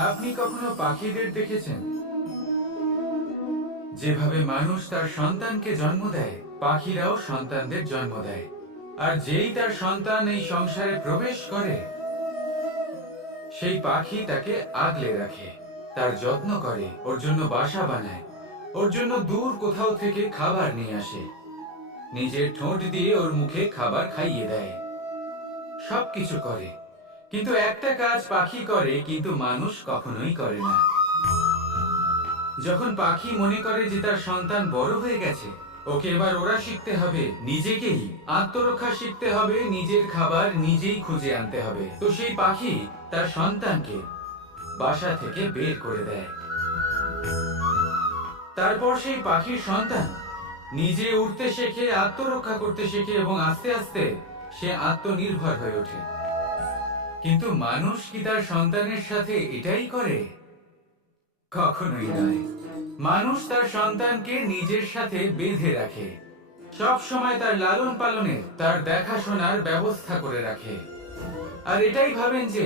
আপনি কখনো পাখিদের দেখেছেন? যেভাবে মানুষ তার সন্তানকে জন্ম দেয়, পাখিরাও সন্তানদের জন্ম দেয়। আর যেই তার সন্তান এই সংসারে প্রবেশ করে, সেই পাখি তাকে আগলে রাখে, তার যত্ন করে, ওর জন্য বাসা বানায়, ওর জন্য দূর কোথাও থেকে খাবার নিয়ে আসে, নিজের ঠোঁট দিয়ে ওর মুখে খাবার খাইয়ে দেয়, সবকিছু করে। কিন্তু একটা কাজ পাখি করে, কিন্তু মানুষ কখনোই করে না। যখন পাখি মনে করে যে তার সন্তান বড় হয়ে গেছে, ওকে এবার ওরা শিখতে হবে, নিজেকেই আত্মরক্ষা শিখতে হবে, নিজের খাবার নিজেই খুঁজে আনতে হবে, তো সেই পাখি তার সন্তানকে বাসা থেকে বের করে দেয়। তারপর সেই পাখির সন্তান নিজে উঠতে শেখে, আত্মরক্ষা করতে শেখে এবং আস্তে আস্তে সে আত্মনির্ভর হয়ে ওঠে। কিন্তু মানুষ কি তার সন্তানের সাথে এটাই করে? কখনোই নয়। মানুষ তার সন্তানকে নিজের সাথে বেঁধে রাখে, সব সময় তার লালন পালনে, তার দেখাশোনার ব্যবস্থা করে রাখে, আর এটাই ভাবেন যে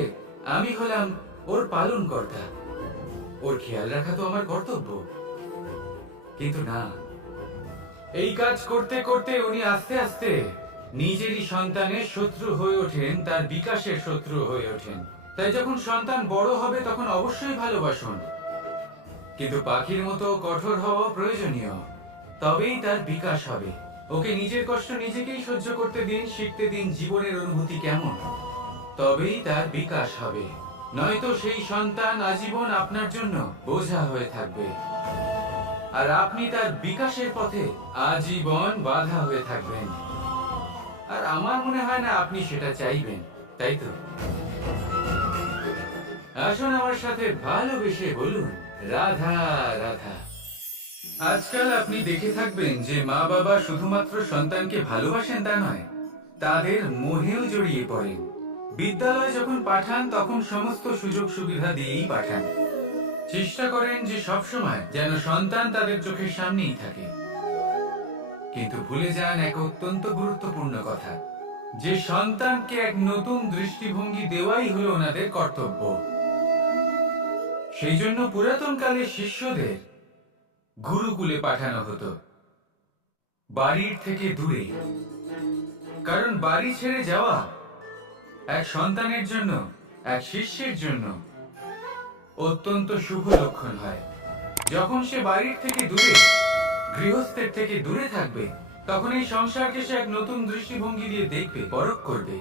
আমি হলাম ওর পালন কর্তা, ওর খেয়াল রাখা তো আমার কর্তব্য। কিন্তু না, এই কাজ করতে করতে উনি আস্তে আস্তে নিজেরই সন্তানের শত্রু হয়ে ওঠেন, তার বিকাশের শত্রু হয়ে ওঠেন। তাই যখন সন্তান বড় হবে তখন অবশ্যই ভালোবাসুন, কিন্তু পাখির মতো কঠোর হওয়া প্রয়োজনীয়, তবেই তার বিকাশ হবে। ওকে নিজের কষ্ট নিজেকেই সহ্য করতে দিন, শিখতে দিন জীবনের অনুভূতি কেমন, তবেই তার বিকাশ হবে। নয়তো সেই সন্তান আজীবন আপনার জন্য বোঝা হয়ে থাকবে, আর আপনি তার বিকাশের পথে আজীবন বাধা হয়ে থাকবেন। আর আমার মনে হয় না আপনি সেটা চাইবেন, তাই তো? আসুন আমার সাথে ভালোবেসে বলুন, রাধা রাধা। আজকাল আপনি দেখে থাকবেন যে মা বাবা শুধুমাত্র সন্তানকে ভালোবাসেন তা নয়, তাদের মোহেও জড়িয়ে পড়েন। বিদ্যালয়ে যখন পাঠান তখন সমস্ত সুযোগ সুবিধা দিয়েই পাঠান, চেষ্টা করেন যে সবসময় যেন সন্তান তাদের চোখের সামনেই থাকে। কিন্তু ভুলে যান এক অত্যন্ত গুরুত্বপূর্ণ কথা, যে সন্তানকে এক নতুন দৃষ্টিভঙ্গি দেওয়াই হলো ওনাদের কর্তব্য। সেই জন্য পুরাতন কালে শিষ্যদের গুরুকুলে পাঠানো হতো, বাড়ির থেকে দূরে। কারণ বাড়ি ছেড়ে যাওয়া এক সন্তানের জন্য, এক শিষ্যের জন্য অত্যন্ত শুভ লক্ষণ হয়। যখন সে বাড়ির থেকে দূরে, গৃহস্থের থেকে দূরে থাকবে, তখন এই সংসারকে সে এক নতুন দৃষ্টিভঙ্গি দিয়ে দেখবে, পরখ করবে,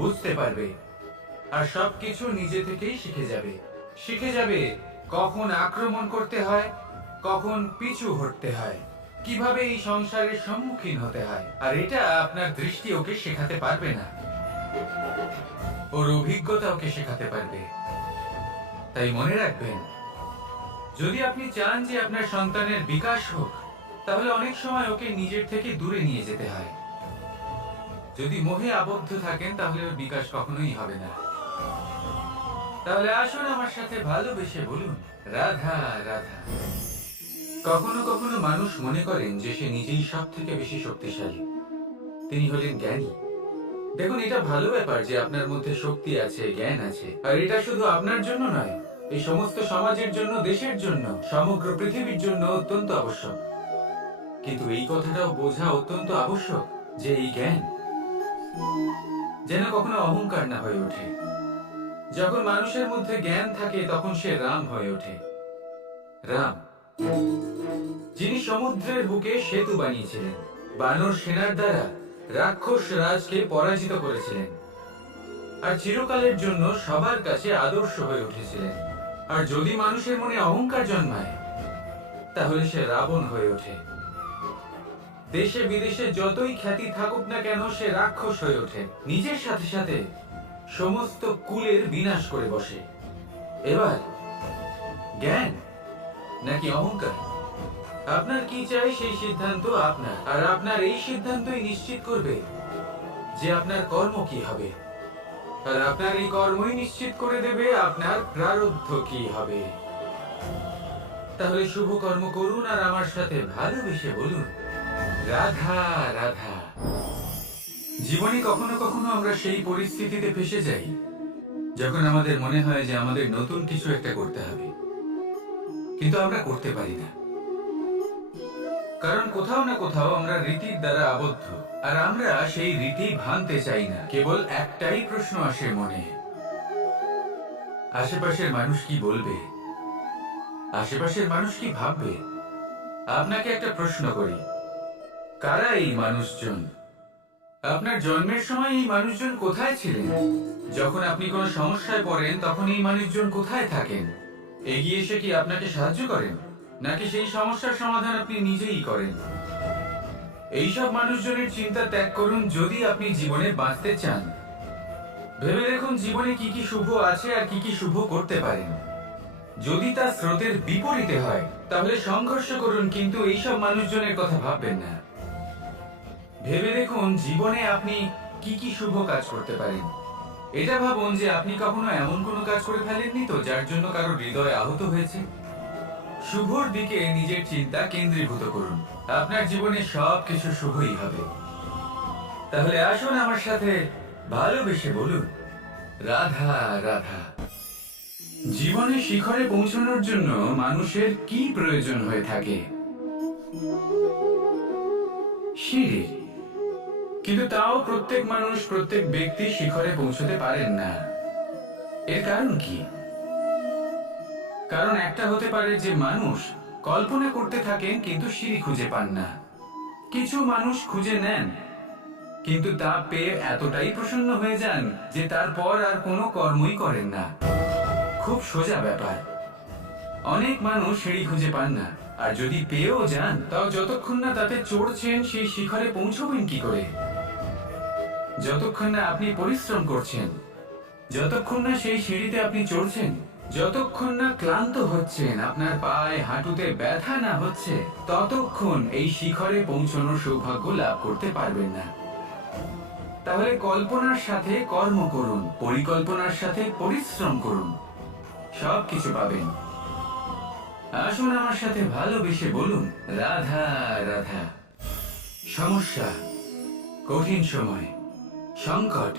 বুঝতে পারবে, আর সবকিছু নিজে থেকেই শিখে যাবে। শিখে যাবে কখন আক্রমণ করতে হয়, কখন পিছু হটতে হয়, কিভাবে এই সংসারের সম্মুখীন হতে হয়। আর এটা আপনার দৃষ্টি ওকে শেখাতে পারবে না, ওর অভিজ্ঞতা ওকে শেখাতে পারবে। তাই মনে রাখবেন, যদি আপনি চান যে আপনার সন্তানের বিকাশ হোক, তাহলে অনেক সময় ওকে নিজের থেকে দূরে নিয়ে যেতে হয়। যদি মোহে আবদ্ধ থাকেন তাহলে ওর বিকাশ কখনোই হবে না। তাহলে আসুন আমার সাথে ভালোবেসে বলুন, রাধা রাধা। কখনো কখনো মানুষ মনে করেন যে সে নিজেই সব থেকে বেশি শক্তিশালী, তিনি হলেন জ্ঞানী। দেখুন, এটা ভালো ব্যাপার যে আপনার মধ্যে শক্তি আছে, জ্ঞান আছে, আর এটা শুধু আপনার জন্য নয়, এই সমস্ত সমাজের জন্য, দেশের জন্য, সমগ্র পৃথিবীর জন্য অত্যন্ত আবশ্যক। কিন্তু এই কথাটাও বোঝা অত্যন্ত আবশ্যক যে এই জ্ঞান যেন কখনো অহংকার না হয়ে ওঠে। যখন মানুষের মধ্যে জ্ঞান থাকে তখন সে রাম হয়ে ওঠে। রাম, যিনি সমুদ্রের বুকে সেতু বানিয়েছিলেন, বানর সেনার দ্বারা রাক্ষস রাজকে পরাজিত করেছিলেন, আর চিরকালের জন্য সবার কাছে আদর্শ হয়ে উঠেছিলেন। আর যদি মানুষের মনে অহংকার জন্মায়, তাহলে সে রাবণ হয়ে ওঠে। দেশে বিদেশে যতই খ্যাতি থাকুক না কেন, সে রাক্ষস হয়ে ওঠে, নিজের সাথে সাথে সমস্ত কুলের বিনাশ করে বসে। এবার জ্ঞান নাকি অহংকার, আপনার কি চাই সেই সিদ্ধান্ত আপনার, আর আপনার এই সিদ্ধান্তই নিশ্চিত করবে যে আপনার কর্ম কি হবে, আর আপনার এই কর্মই নিশ্চিত করে দেবে আপনার প্রারব্ধ কি হবে। তাহলে শুভ কর্ম করুন আর আমার সাথে ভালোবেসে বলুন, রাধা রাধা। জীবনে কখনো কখনো আমরা সেই পরিস্থিতিতে ফেসে যাই যখন আমাদের মনে হয় যে আমাদের নতুন কিছু একটা করতে হবে, কিন্তু আমরা করতে পারি না, কারণ কোথাও না কোথাও আমরা রীতির দ্বারা আবদ্ধ, আর আমরা সেই রীতি ভাঙতে চাই না। কেবল একটাই প্রশ্ন আসে মনে, আশেপাশের মানুষ কি বলবে, আশেপাশের মানুষ কি ভাববে। আপনাকে একটা প্রশ্ন করি, কারা এই মানুষজন? আপনার জন্মের সময় এই মানুষজন কোথায় ছিলেন? যখন আপনি কোনো সমস্যায় পড়েন তখন এই মানুষজন কোথায় থাকেন? এগিয়ে এসে কি আপনাকে সাহায্য করেন, নাকি সেই সমস্যার সমাধান আপনি নিজেই করেন? এইসব মানুষজনের চিন্তা ত্যাগ করুন যদি আপনি জীবনে বাঁচতে চান। ভেবে দেখুন জীবনে কি কি শুভ আছে আর কি কি শুভ করতে পারেন। যদি তা স্রোতের বিপরীতে হয় তাহলে সংঘর্ষ করুন, কিন্তু এইসব মানুষজনের কথা ভাববেন না। ভেবে দেখুন জীবনে আপনি কি কি শুভ কাজ করতে পারেন। এটা ভাবুন যে আপনি কখনো এমন কোনো কাজ করে ফেলেননি তো যার জন্য কারো হৃদয় আহত হয়েছে। শুভর দিকে নিজের চিন্তা কেন্দ্রীভূত করুন, আপনার জীবনে সবকিছু শুভই হবে। তাহলে আসুন আমার সাথে ভালোবেসে বলুন, রাধা রাধা। জীবনে শিখরে পৌঁছানোর জন্য মানুষের কি প্রয়োজন হয়ে থাকে? সিঁড়ি। কিন্তু তাও প্রত্যেক মানুষ, প্রত্যেক ব্যক্তি শিখরে পৌঁছতে পারেন না। এর কারণ কি? কারণ একটা হতে পারে যে মানুষ কল্পনা করতে থাকেন কিন্তু সিঁড়ি খুঁজে পান না। কিছু মানুষ খুঁজে নেন কিন্তু তা পেয়ে এতটাই প্রসন্ন হয়ে যান যে তারপর আর কোনো কর্মই করেন না। খুব সোজা ব্যাপার। অনেক মানুষ সিঁড়ি খুঁজে পান না, আর যদি পেয়েও যান তাও যতক্ষণ না তাতে চড়ছেন সেই শিখরে পৌঁছবেন কি করে? যতক্ষণ না আপনি পরিশ্রম করছেন, যতক্ষণ না সেই সিঁড়িতে আপনি চড়ছেন, যতক্ষণ না ক্লান্ত হচ্ছেন, আপনার পায়ে হাঁটুতে ব্যথা না হচ্ছে, ততক্ষণ এই শিখরে পৌঁছানোর সৌভাগ্য লাভ করতে পারবেন না। তাহলে কল্পনার সাথে কর্ম করুন, পরিকল্পনার সাথে পরিশ্রম করুন, সবকিছু পাবেন। আসুন আমার সাথে ভালোবেসে বলুন, রাধা রাধা। সমস্যা, কঠিন সময়, সংকট,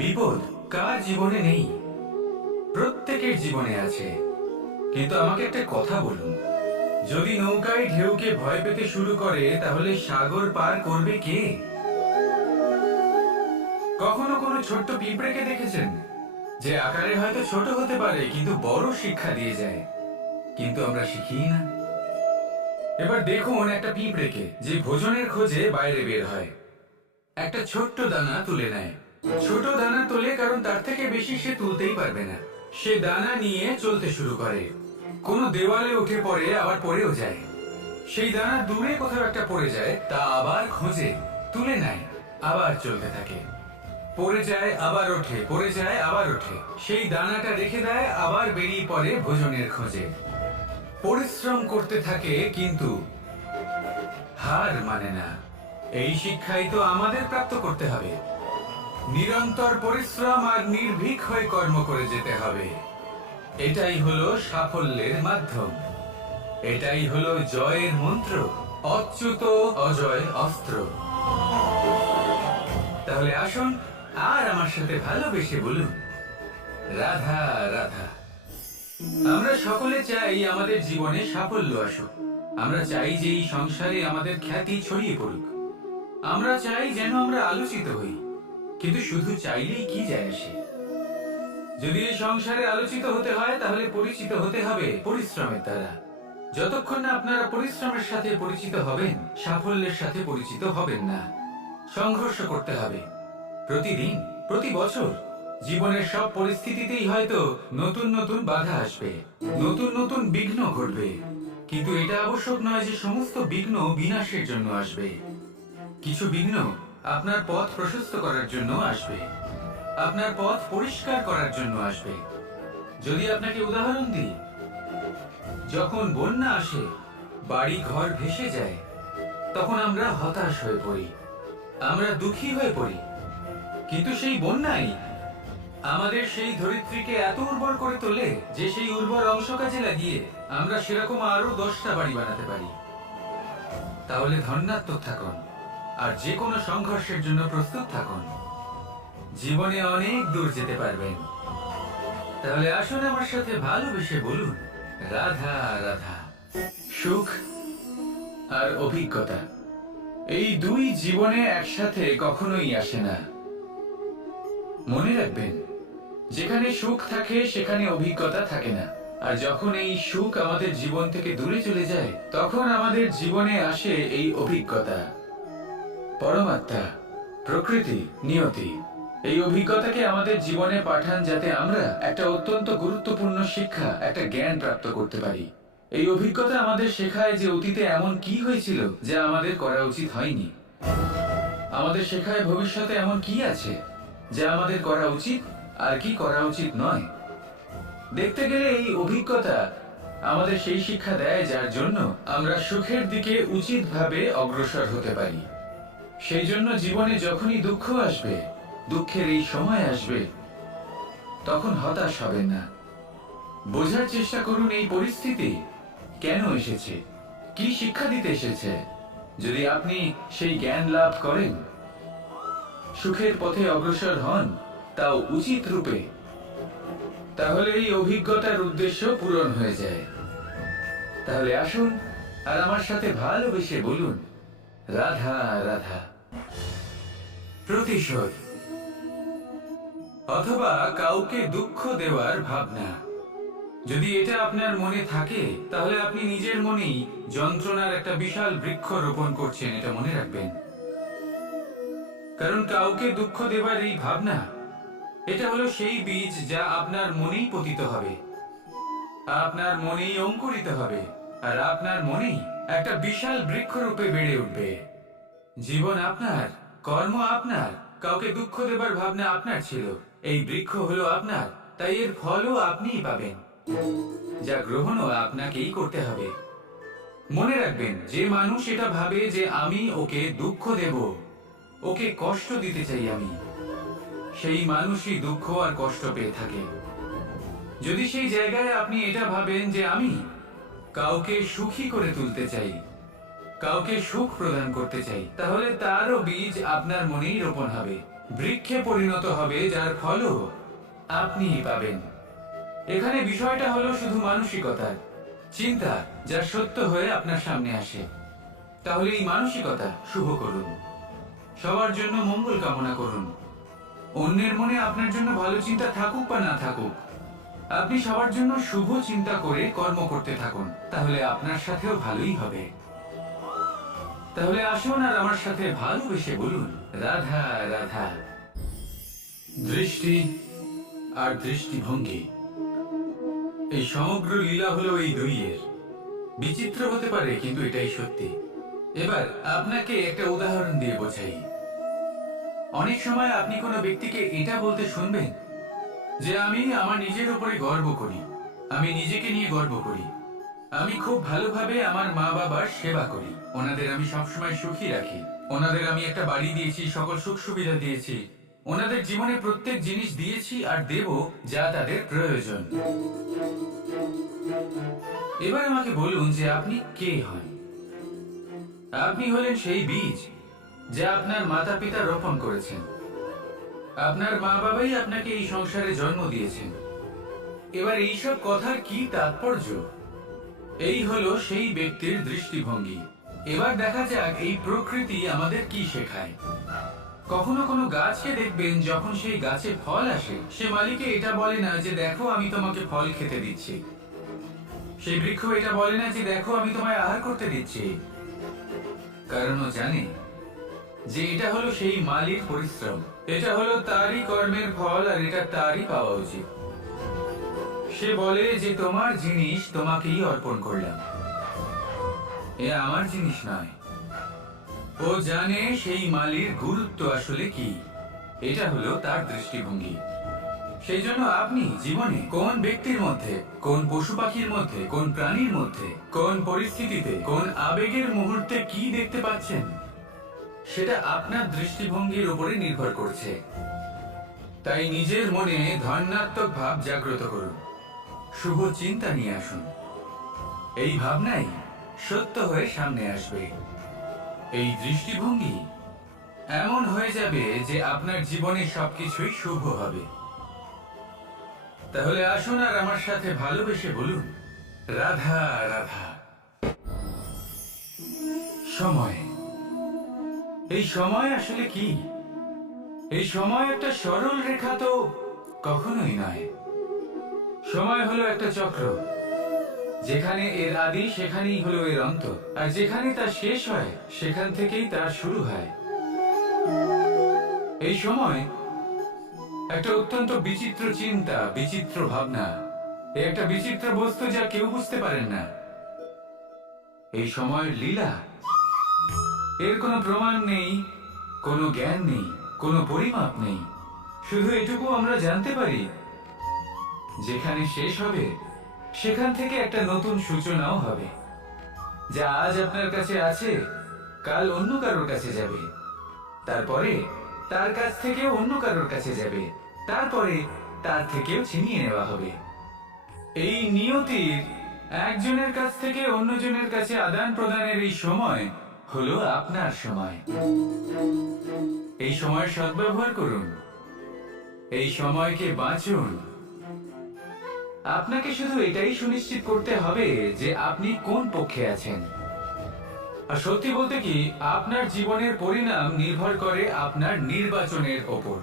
বিপদ কার জীবনে নেই? প্রত্যেকের জীবনে আছে। কিন্তু আমাকে একটা কথা বলুন, যদি নৌকায় ঢেউকে ভয় পেতে শুরু করে তাহলে সাগর পার করবে কে? কখনো কোনো ছোট্ট পিঁপড়েকে দেখেছেন যে আকারে হয়তো ছোট হতে পারে কিন্তু বড় শিক্ষা দিয়ে যায়? কিন্তু আমরা শিখি না। এবার দেখুন একটা পিঁপড়েকে যে ভোজনের খোঁজে বাইরে বের হয়, একটা ছোট্ট দানা তুলে নেয়। ছোট দানা তোলে কারণ তার থেকে বেশি সে তুলতেই পারবে না। সে দানা নিয়ে চলতে শুরু করে, কোনো দেওয়ালে উঠে পড়ে, আবার পড়েও যায়। সেই দানা দূরে কোথাও একটা পড়ে যায়, তা আবার খোঁজে, তুলে নেয়, আবার চলতে থাকে। পড়ে যায় আবার ওঠে, পড়ে যায় আবার ওঠে। সেই দানাটা রেখে দেয়, আবার বেরিয়ে পড়ে ভোজনের খোঁজে। পরিশ্রম করতে থাকে কিন্তু হার মানে না। এই শিক্ষাই তো আমাদের প্রাপ্ত করতে হবে। নিরন্তর পরিশ্রম আর নির্ভীক হয়ে কর্ম করে যেতে হবে। এটাই হলো সাফল্যের মাধ্যম, এটাই হলো জয়ের মন্ত্র, অচ্যুত অজয় অস্ত্র। তাহলে আসুন আর আমার সাথে ভালোবেসে বলুন, রাধা রাধা। আমরা সকলে চাই আমাদের জীবনে সাফল্য আসুক। আমরা চাই যে এই সংসারে আমাদের খ্যাতি ছড়িয়ে পড়ুক। আমরা চাই যেন আমরা আলোচিত হই। কিন্তু শুধু চাইলেই কি যায় আসে? যদি এই সংসারে আলোচিত হতে হয় তাহলে পরিচিত হতে হবে পরিশ্রমের দ্বারা। যতক্ষণ না আপনারা পরিশ্রমের সাথে পরিচিত হবেন, সাফল্যের সাথে পরিচিত হবেন না। সংঘর্ষ করতে হবে প্রতিদিন, প্রতি বছর। জীবনের সব পরিস্থিতিতেই হয়তো নতুন নতুন বাধা আসবে, নতুন নতুন বিঘ্ন ঘটবে। কিন্তু এটা আবশ্যক নয় যে সমস্ত বিঘ্ন বিনাশের জন্য আসবে। কিছু বিঘ্ন আপনার পথ প্রশস্ত করার জন্য আসবে, আপনার পথ পরিষ্কার করার জন্য আসবে। যদি আপনাকে উদাহরণ দিই, যখন বন্যা আসে, বাড়ি ঘর ভেসে যায়, তখন আমরা হতাশ হয়ে পড়ি, আমরা দুঃখী হয়ে পড়ি। কিন্তু সেই বন্যাই আমাদের সেই ধরিত্রীকে এত উর্বর করে তোলে যে সেই উর্বর অংশ কাজে লাগিয়ে আমরা সেরকম আরো 10টা বাড়ি বানাতে পারি। তাহলে ধন্যাত্মক থাকুন আর যে কোনো সংঘর্ষের জন্য প্রস্তুত থাকুন। জীবনে অনেক দূর যেতে পারবেন। তাহলে আসুন আমার সাথে ভালোবেসে বলুন, রাধা রাধা। সুখ আর অভিজ্ঞতা, এই দুই জীবনে একসাথে কখনোই আসে না। মনে রাখবেন, যেখানে সুখ থাকে সেখানে অভিজ্ঞতা থাকে না। আর যখন এই সুখ আমাদের জীবন থেকে দূরে চলে যায়, তখন আমাদের জীবনে আসে এই অভিজ্ঞতা। পরমাত্মা, প্রকৃতি, নিয়তি এই অভিজ্ঞতাকে আমাদের জীবনে পাঠান, যাতে আমরা একটা অত্যন্ত গুরুত্বপূর্ণ শিক্ষা, একটা জ্ঞান প্রাপ্ত করতে পারি। এই অভিজ্ঞতা আমাদের শেখায় যে অতীতে এমন কি হয়েছিল যা আমাদের করা উচিত হয়নি। আমাদের শেখায় ভবিষ্যতে এমন কি আছে যা আমাদের করা উচিত আর কি করা উচিত নয়। দেখতে গেলে এই অভিজ্ঞতা আমাদের সেই শিক্ষা দেয় যার জন্য আমরা সুখের দিকে উচিতভাবে অগ্রসর হতে পারি। সেই জন্য জীবনে যখনই দুঃখ আসবে, দুঃখের এই সময় আসবে, তখন হতাশ হবেন না। বোঝার চেষ্টা করুন এই পরিস্থিতি কেন এসেছে, কি শিক্ষা দিতে এসেছে। যদি আপনি সেই জ্ঞান লাভ করেন, সুখের পথে অগ্রসর হন, তাও উচিত রূপে, তাহলে এই অভিজ্ঞতার উদ্দেশ্য পূরণ হয়ে যায়। তাহলে আসুন আর আমার সাথে ভালোবেসে বলুন, রাধা রাধা। প্রতিশোধ অথবা কাউকে দুঃখ দেওয়ার ভাবনা, যদি এটা আপনার মনে থাকে, তাহলে আপনি নিজের মনেই যন্ত্রণার একটা বিশাল বৃক্ষ রোপণ করছেন, এটা মনে রাখবেন। কারণ কাউকে দুঃখ দেওয়ার এই ভাবনা, এটা হলো সেই বীজ যা আপনার মনেই পতিত হবে, আপনার মনেই অঙ্কুরিত হবে, আর আপনার মনেই একটা বিশাল বৃক্ষরূপে বেড়ে উঠবে। জীবন আপনার, কর্ম আপনার, কাউকে দুঃখ দেবার ভাবনা আপনার ছিল, এই বৃক্ষ হলো আপনার, তাই এর ফলও আপনিই পাবেন, যা গ্রহণও আপনাকেই করতে হবে। মনে রাখবেন, যে মানুষ এটা ভাবে যে আমি ওকে দুঃখ দেব, ওকে কষ্ট দিতে চাই আমি, সেই মানুষই দুঃখ আর কষ্ট পেয়ে থাকে। যদি সেই জায়গায় আপনি এটা ভাবেন যে আমি কাউকে সুখী করে তুলতে চাই, কাউকে সুখ প্রদান করতে চাই, তাহলে তারও বীজ আপনার মনেই রোপণ হবে, বৃক্ষে পরিণত হবে, যার ফলও আপনিই পাবেন। এখানে বিষয়টা হলো শুধু মানসিকতার, চিন্তা যা সত্য হয়ে আপনার সামনে আসে। তাহলে এই মানসিকতা শুভ করুন, সবার জন্য মঙ্গল কামনা করুন। অন্যের মনে আপনার জন্য ভালো চিন্তা থাকুক বা না থাকুক, আপনি সবার জন্য শুভ চিন্তা করে কর্ম করতে থাকুন, তাহলে আপনার সাথেও ভালোই হবে। তাহলে আসুন আর আমার সাথে ভালোবেসে বলুন, রাধা রাধা। দৃষ্টি আর দৃষ্টিভঙ্গি, এই সমগ্র লীলা হলো এই দুইয়ের। বিচিত্র হতে পারে, কিন্তু এটাই সত্যি। এবার আপনাকে একটা উদাহরণ দিয়ে বোঝাই। অনেক সময় আপনি কোনো ব্যক্তিকে এটা বলতে শুনবেন যে আমি আমার নিজের উপরে গর্ব করি, আমি নিজেকে নিয়ে গর্ব করি, আমি খুব ভালোভাবে আমার মা বাবার সেবা করি, ওনাদের আমি সবসময় সুখী রাখি, ওনাদের আমি একটা বাড়ি দিয়েছি, সকল সুখ সুবিধা দিয়েছি, ওনাদের জীবনে প্রত্যেক জিনিস দিয়েছি আর দেব যা তাদের প্রয়োজন। এবার আমাকে বলুন যে আপনি কে হন। আপনি হলেন সেই বীজ যা আপনার মাতা পিতা রোপণ করেছেন। আপনার মা বাবাই আপনাকে এই সংসারে জন্ম দিয়েছেন। এবার এইসব কথার কি তাৎপর্য? এই হলো সেই ব্যক্তির দৃষ্টিভঙ্গি। এবার দেখা যাক এই প্রকৃতি আমাদের কি শেখায়। কখনো কোনো গাছকে দেখবেন, যখন সেই গাছে ফল আসে, সে মালিকে এটা বলে না যে দেখো আমি তোমাকে ফল খেতে দিচ্ছি। সেই বৃক্ষ এটা বলে না যে দেখো আমি তোমায় আহার করতে দিচ্ছি, কারণ ও জানে যে এটা হলো সেই মালির পরিশ্রম, এটা হলো তারই কর্মের ফল, আর এটা তারই পাওয়া উচিত। সে বলে যে তোমার জিনিস তোমাকেই অর্পণ করলাম, এ আমার জিনিস নয়। ও জানে সেই মালির গুরুত্ব আসলে কি, এটা হলো তার দৃষ্টিভঙ্গি। সেই জন্য আপনি জীবনে কোন ব্যক্তির মধ্যে, কোন পশু পাখির মধ্যে, কোন প্রাণীর মধ্যে, কোন পরিস্থিতিতে, কোন আবেগের মুহূর্তে কি দেখতে পাচ্ছেন, সেটা আপনার দৃষ্টিভঙ্গির উপরে নির্ভর করছে। তাই নিজের মনে ধনাত্মক ভাব জাগ্রত করুন, শুভ চিন্তা নিয়ে আসুন। এই ভাবনাই সত্য হয়ে সামনে আসবে। এই দৃষ্টিভঙ্গি এমন হয়ে যাবে যে আপনার জীবনে সবকিছুই শুভ হবে। তাহলে আসুন আর আমার সাথে ভালোবেসে বলুন, রাধা রাধা। সময়, এই সময় আসলে কি? এই সময় একটা সরল রেখা তো কখনোই নয়। সময় হলো একটা চক্র, যেখানে এর আদি সেখানেই হলো এর অন্ত, আর যেখানে তা শেষ হয় সেখান থেকেই তার শুরু হয়। এই সময় একটা অত্যন্ত বিচিত্র চিন্তা, বিচিত্র ভাবনা, একটা বিচিত্র বস্তু যা কেউ বুঝতে পারেন না। এই সময়ের লীলা, এর কোনো প্রমাণ নেই, কোনো জ্ঞান নেই, কোনো পরিমাপ নেই। শুধু এটুকু আমরা জানতে পারি, যেখানে শেষ হবে সেখান থেকে একটা নতুন সূচনাও হবে। যা আজ আপনার কাছে আছে কাল অন্য কারোর কাছে যাবে, তারপরে তার কাছ থেকে অন্য কারোর কাছে যাবে, তারপরে তার থেকেও ছিনিয়ে নেওয়া হবে। এই নিয়তির একজনের কাছ থেকে অন্যজনের কাছে আদান প্রদানের এই সময় হলো আপনার সময়। এই সময়ের সদ্ব্যবহার করুন, এই সময়কে বাঁচুন। আপনাকে শুধু এটাই সুনিশ্চিত করতে হবে যে আপনি কোন পক্ষে আছেন। আর সত্যি বলতে কি, আপনার জীবনের পরিণাম নির্ভর করে আপনার নির্বাচনের ওপর।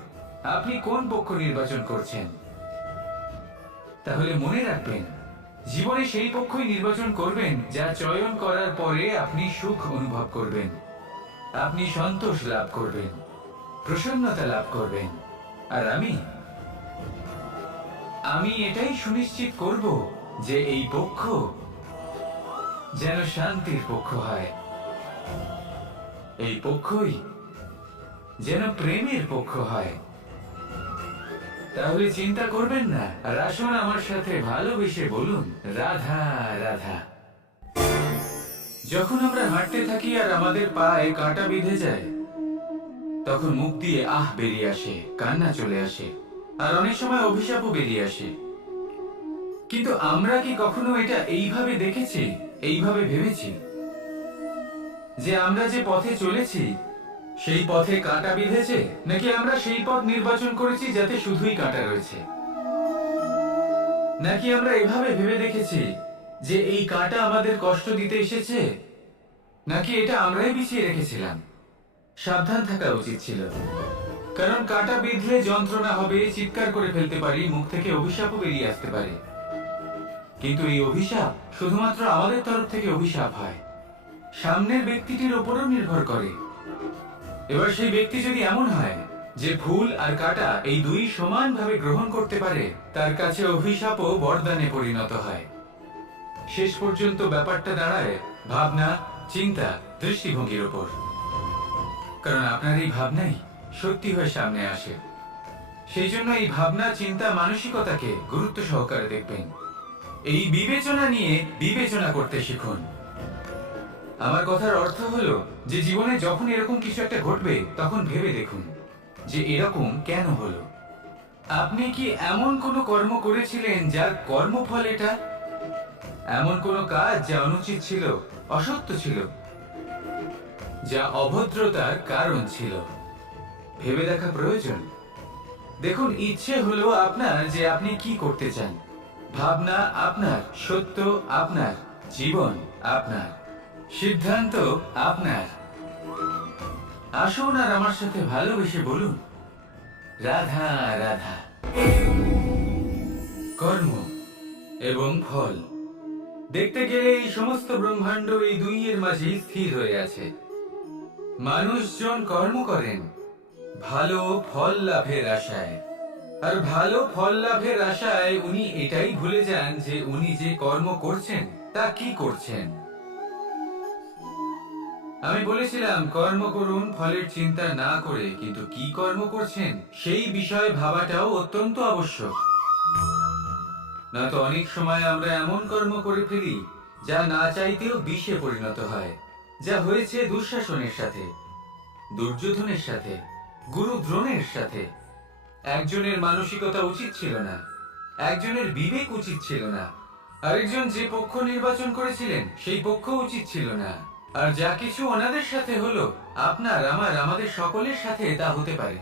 আপনি কোন পক্ষ নির্বাচন করছেন। তাহলে মনে রাখবেন, জীবনে সেই পক্ষই নির্বাচন করবেন যা চয়ন করার পরে আপনি সুখ অনুভব করবেন, আপনি সন্তোষ লাভ করবেন, প্রসন্নতা লাভ করবেন। আর আমি এটাই সুনিশ্চিত করব যে এই পক্ষ যেন শান্তির পক্ষ হয়, এই পক্ষই যেন প্রেমের পক্ষ হয়। তাহলে চিন্তা করবেন না, আর আসুন আমার সাথে ভালোবেসে বলুন, রাধা রাধা। যখন আমরা হাঁটতে থাকি আর আমাদের পায়ে কাঁটা বিঁধে যায়, তখন মুখ দিয়ে আহ বেরিয়ে আসে, কান্না চলে আসে, আর অনেক সময় অভিশাপও বেরিয়ে আসে। কিন্তু আমরা কি কখনো এটা এইভাবে দেখেছি, এইভাবে ভেবেছি যে আমরা যে পথে চলেছি সেই পথে কাঁটা বিঁধেছে, নাকি আমরা সেই পথ নির্বাচন করেছি যাতে শুধুই কাঁটা রয়েছে? নাকি আমরা এভাবে ভেবে দেখেছি যে এই কাঁটা আমাদের কষ্ট দিতে এসেছে, নাকি এটা আমরাই বিছিয়ে রেখেছিলাম? সাবধান থাকা উচিত ছিল, কারণ কাঁটা বিঁধলে যন্ত্রণা হবে, চিৎকার করে ফেলতে পারি, মুখ থেকে অভিশাপও বেরিয়ে আসতে পারে। কিন্তু এই অভিশাপ শুধুমাত্র আমাদের তরফ থেকে অভিশাপ হয়, সামনের ব্যক্তিটির ওপরও নির্ভর করে। এবার সেই ব্যক্তি যদি এমন হয় যে ফুল আর কাঁটা এই দুই সমানভাবে গ্রহণ করতে পারে, তার কাছে অভিশাপও বরদানে পরিণত হয়। শেষ পর্যন্ত ব্যাপারটা দাঁড়ায় ভাবনা, চিন্তা, দৃষ্টিভঙ্গির ওপর। কারণ আপনার এই ভাবনাই সত্যি হয়ে সামনে আসে। সেই জন্য এই ভাবনা, চিন্তা, মানসিকতাকে গুরুত্ব সহকারে দেখবেন। এই বিবেচনা নিয়ে বিবেচনা করতে শিখুন। আমার কথার অর্থ হলো যে জীবনে যখন এরকম কিছু একটা ঘটবে, তখন ভেবে দেখুন যে এরকম কেন হলো। আপনি কি এমন কোনো কর্ম করেছিলেন যার কর্মফল এটা? এমন কোনো কাজ যা অনুচিত ছিল, অসত্য ছিল, যা অভদ্রতার কারণ ছিল? ভেবে দেখা প্রয়োজন। দেখুন, ইচ্ছে হলো আপনার যে আপনি কি করতে চান, ভাবনা আপনার, সত্য আপনার, জীবন আপনার, সিদ্ধান্ত আপনার। আসুন আর আমার সাথে ভালোবেসে বলুন, রাধা রাধা। কর্ম এবং ফল, দেখতে গেলে এই সমস্ত ব্রহ্মাণ্ড এই দুইয়ের মাঝে স্থির হয়ে আছে। মানুষজন কর্ম করেন ভালো ফল লাভের আশায়, আর ভালো ফল লাভের আশায় উনি এটাই ভুলে যান যে উনি যে কর্ম করছেন তা কি করছেন। আমি বলেছিলাম কর্ম করুন ফলের চিন্তা না করে, কিন্তু কি কর্ম করছেন সেই বিষয়ে ভাবাটাও অত্যন্ত আবশ্যক। নয়তো অনেক সময় আমরা এমন কর্ম করে ফেলি যা না চাইতেও বিষে পরিণত হয়, যা হয়েছে দুঃশাসনের সাথে, দুর্যোধনের সাথে, গুরু দ্রোণের সাথে। একজনের মানসিকতা উচিত ছিল না, একজনের বিবেক উচিত ছিল না, আরেকজন যে পক্ষ নির্বাচন করেছিলেন সেই পক্ষ উচিত ছিল না। আর যা কিছু ওনাদের সাথে হলো, আপনার, আমাদের সকলের সাথে তা হতে পারে।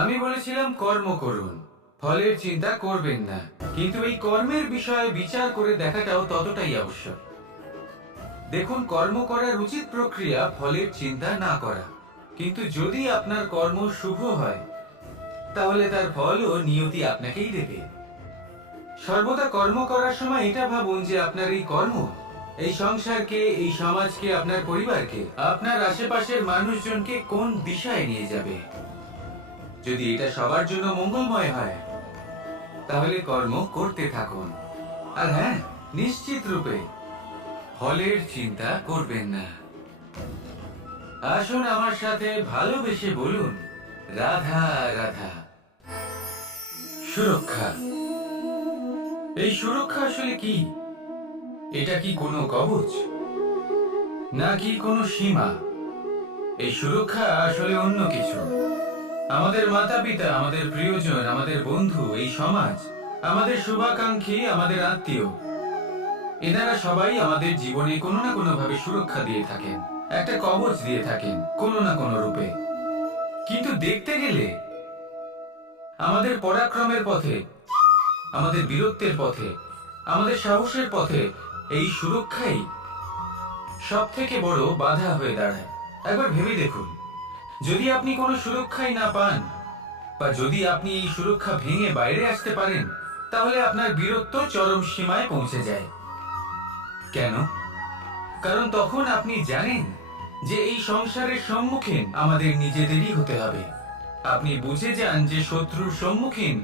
আমি বলেছিলাম কর্ম করুন, ফলের চিন্তা করবেন না, কিন্তু এই কর্মের বিষয়ে বিচার করে দেখাটাও ততটাই আবশ্যক। দেখুন, কর্ম করার উচিত প্রক্রিয়া ফলের চিন্তা না করা, কিন্তু যদি আপনার কর্ম শুভ হয় তাহলে তার ফলও নিয়তি আপনাকেই দেবে। সর্বদা কর্ম করার সময় এটা ভাবুন যে আপনার এই কর্ম এই সংসারকে, এই সমাজকে, আপনার পরিবারকে, আপনার আশেপাশের মানুষজনকে কোন দিশায় নিয়ে যাবে। যদি এটা সবার জন্য মঙ্গলময় হয় তাহলে কর্ম করতে থাকুন। আর হ্যাঁ, নিশ্চিত রূপে ফলের চিন্তা করবেন না। আসুন আমার সাথে ভালোবেসে বলুন, রাধা রাধা। সুরক্ষা। এই সুরক্ষা আসলে কি? এটা কি কোনো কবচ নাকি কোনো সীমা? এই সুরক্ষা আসলে অন্য কিছু। আমাদের মাতা পিতা, আমাদের প্রিয়জন, আমাদের বন্ধু, এই সমাজ, আমাদের শুভাকাঙ্ক্ষী, আমাদের আত্মীয়, এনারা সবাই আমাদের জীবনে কোনো না কোনো ভাবে সুরক্ষা দিয়ে থাকেন, একটা কবচ দিয়ে থাকেন কোনো না কোনো রূপে। কিন্তু দেখতে গেলে আমাদের পরাক্রমের পথে, আমাদের বীরত্বের পথে, আমাদের সাহসের পথে এই সুরক্ষাই সব থেকে বড় বাধা হয়ে দাঁড়ায়। একবার ভেবে দেখুন, যদি আপনি কোনো সুরক্ষাই না পান, বা যদি আপনি এই সুরক্ষা ভেঙে বাইরে আসতে পারেন, তাহলে আপনার বীরত্ব চরম সীমায় পৌঁছে যায়। কেন? কারণ তখন আপনি জানেন যে এই সংসারের সম্মুখীন আমাদের নিজেদেরই হতে হবে। আপনি বুঝে যান যে শত্রুর সম্মুখীন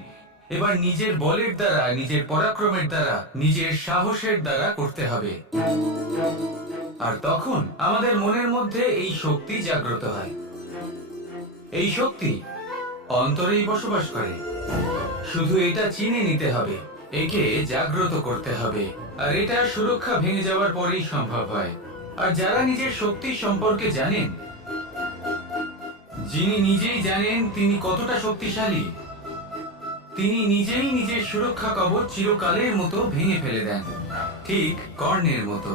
এবার নিজের বলের দ্বারা, নিজের পরাক্রমের দ্বারা, নিজের সাহসের দ্বারা করতে হবে। আর তখন আমাদের মনের মধ্যে এই শক্তি জাগ্রত হয়। এই শক্তি অন্তরেই বসবাস করে। শুধু এটা চিনে নিতে হবে, একে জাগ্রত করতে হবে। আর এটা সুরক্ষা ভেঙে যাওয়ার পরেই সম্ভব হয়। আর যারা নিজের শক্তি সম্পর্কে জানেন, যিনি নিজেই জানেন তিনি কতটা শক্তিশালী, তিনি নিজেই নিজের সুরক্ষা কবচ চিরকালের মতো ভেঙে ফেলে দেন, ঠিক কর্ণের মতো।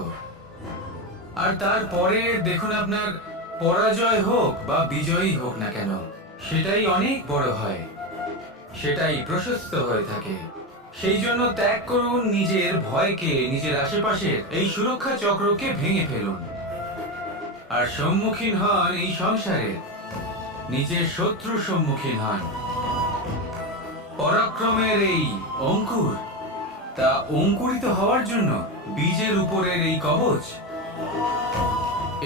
আর তারপরে দেখুন, আপনার পরাজয় হোক বা বিজয়ী হোক না কেন, সেটাই অনেক বড় হয়, সেটাই প্রশস্ত হয়ে থাকে। সেই জন্য ত্যাগ করুন নিজের ভয়কে, নিজের আশেপাশের এই সুরক্ষা চক্রকে ভেঙে ফেলুন, আর সম্মুখীন হন এই সংসারের নিজের শত্রুর সম্মুখীন হন। পরাক্রমের এই অঙ্কুর, তা অঙ্কুরিত হওয়ার জন্য বীজের উপরের এই কবচ,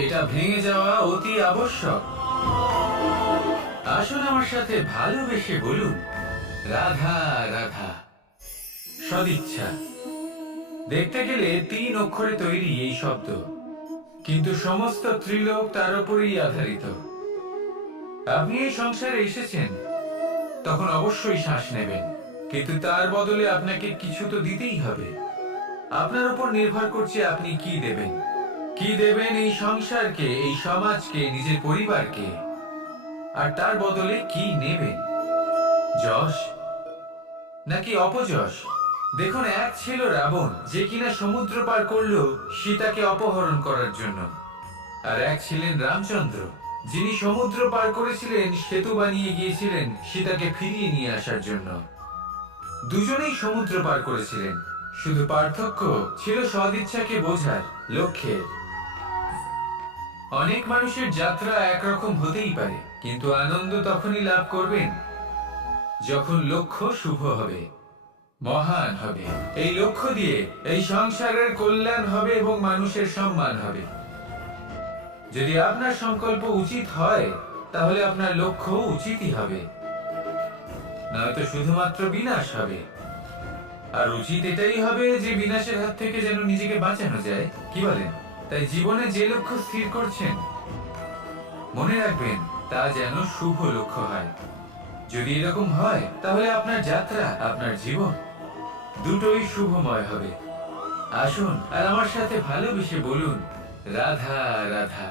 এটা ভেঙে যাওয়া অতি আবশ্যক। আসুন আমার সাথে ভালোবেসে বলুন, রাধা রাধা। সদিচ্ছা। দেখতে গেলে 3 অক্ষরে তৈরি এই শব্দ, কিন্তু সমস্ত ত্রিলোক তার উপরেই আধারিত। আপনি এই সংসারে এসেছেন, তখন অবশ্যই শ্বাস নেবেন, কিন্তু তার বদলে আপনাকে কিছু তো দিতেই হবে। আপনার উপর নির্ভর করছে আপনি কি দেবেন। কি দেবেন এই সংসারকে, এই সমাজকে, নিজের পরিবারকে, আর তার বদলে কি নেবেন? যশ নাকি অপযশ? দেখুন, এক ছিল রাবণ, যে কিনা সমুদ্র পার করলো সীতাকে অপহরণ করার জন্য। আর এক ছিলেন রামচন্দ্র, যিনি সমুদ্র পার করেছিলেন, সেতু বানিয়ে গিয়েছিলেন সীতাকে ফিরিয়ে নিয়ে আসার জন্য। দুজনেই সমুদ্র পার করেছিলেন, শুধু পার্থক্য ছিল সদিচ্ছাকে বোঝার লক্ষ্যের। অনেক মানুষের যাত্রা একরকম হতেই পারে, কিন্তু আনন্দ তখনই লাভ করবেন যখন লক্ষ্য শুভ হবে, মহান হবে। এই লক্ষ্য দিয়ে এই সংসারের কল্যাণ হবে এবং মানুষের সম্মান হবে। যদি আপনার সংকল্প উচিত হয়, তাহলে আপনার লক্ষ্য উচিতই হবে, নয়তো শুধুমাত্র বিনাশ হবে। আর উচিত এটাই হবে যে বিনাশের হাত থেকে যেন নিজেকে বাঁচানো যায়, কি বলেন? তাই জীবনে যে লক্ষ্য স্থির করছেন, মনে রাখবেন তা যেন শুভ লক্ষ্য হয়। যদি এরকম হয়, তাহলে আপনার যাত্রা, আপনার জীবন দুটোই শুভময় হবে। আসুন আর আমার সাথে ভালোবেসে বলুন, রাধা রাধা।